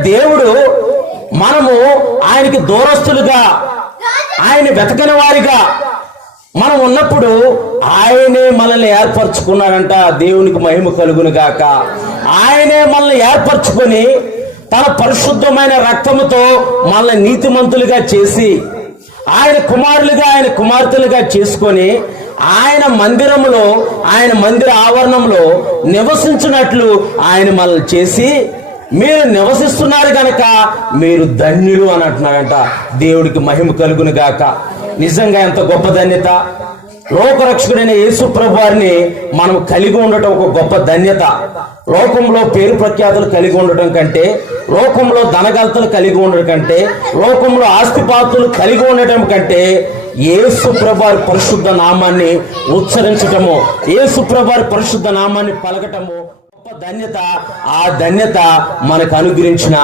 దేవుడు మనము ఆయనకి దూరస్తులుగా, ఆయన వెతకని వారిగా మనం ఉన్నప్పుడు ఆయనే మనల్ని ఏర్పరచుకున్నాడంట. దేవునికి మహిమ కలుగును గాక. ఆయనే మనల్ని ఏర్పరచుకొని తన పరిశుద్ధమైన రక్తముతో మనల్ని నీతిమంతులుగా చేసి, ఆయన కుమారులుగా, ఆయన కుమార్తెలుగా చేసుకొని, ఆయన మందిరములో, ఆయన మందిర ఆవరణంలో నివసించినట్లు ఆయన మనల్ని చేసి, మీరు నివసిస్తున్నారు గనక మీరు ధన్యులు అని అంటున్నాడంట. దేవుడికి మహిమ కలుగును గాక. నిజంగా ఎంత గొప్ప ధన్యత! లోకరక్షకుడైన యేసు ప్రభు వారిని మనం కలిగి ఉండటం ఒక గొప్ప ధన్యత. లోకంలో పేరు ప్రఖ్యాతులు కలిగి ఉండటం కంటే, లోకంలో ధనగలతలు కలిగి ఉండటం కంటే, లోకంలో ఆస్తిపాస్తులు కలిగి ఉండటం కంటే యేసు ప్రభు వారి పరిశుద్ధ నామాన్ని ఉచ్చరించటము, యేసు ప్రభు వారి పరిశుద్ధ నామాన్ని పలకటము గొప్ప ధన్యత. ఆ ధన్యత మనకు అనుగ్రహించిన